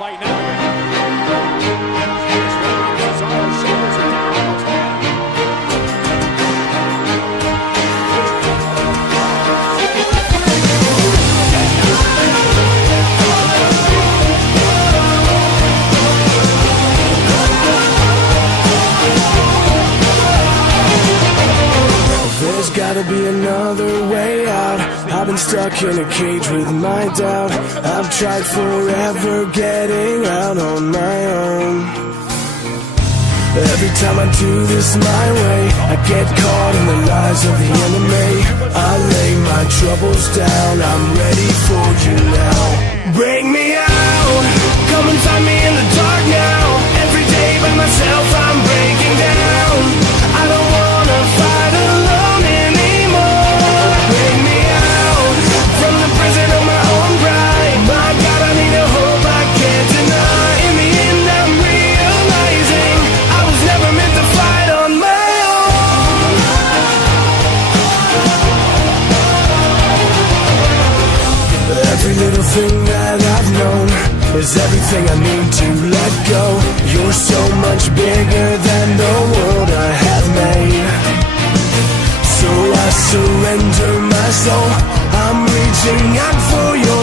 fight now. Cesaro's shoulders are down, almost down. There's gotta be another way out. I've been stuck in a cage with my doubt. I've tried forever getting out on my own. Every time I do this my way, I get caught in the lies of the enemy. I lay my troubles down, I'm ready for you now. Bring me out, come and find me in the dark now. Every day by myself I'm breaking down. I don't wanna fight alone anymore. Bring me out from the prison of my own pride. My God, I need a hope I can't deny. In the end I'm realizing I was never meant to fight on my own. Every little thing that I've known is everything I need to let go. You're so much bigger than the world I have made. So I surrender my soul. I'm reaching out for your